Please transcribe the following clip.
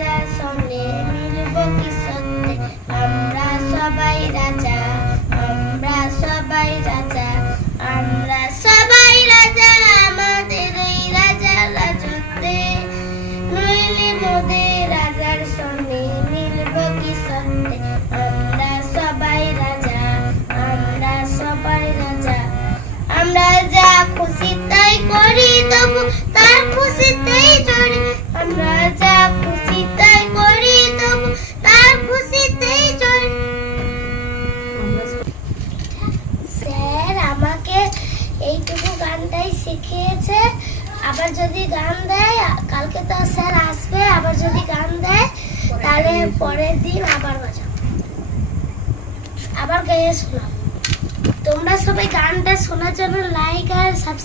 সনে মিলব কি সনে আমরা সবাই রাজা আমরা সবাই রাজা আমরা সবাই রাজা আমাদের এই রাজা রাজতে নইলে মোদের রাজার সনে মিলব কি সনে আমরা সবাই রাজা আমরা সবাই রাজা আমরা যা খুশি তাই করি, তবু তার খুশিতেই চড়ি আমরা যা খুশি শিখিয়েছে, আবার যদি গান দেয়, কালকে তো স্যার আসবে, আবার যদি গান দেয়, তাহলে পরের দিন আবার বাজাবো। আবার গেয়ে শোনাবো। তোমরা সবাই গানটা শোনার জন্য লাইক আর সাবস্ক্রাইব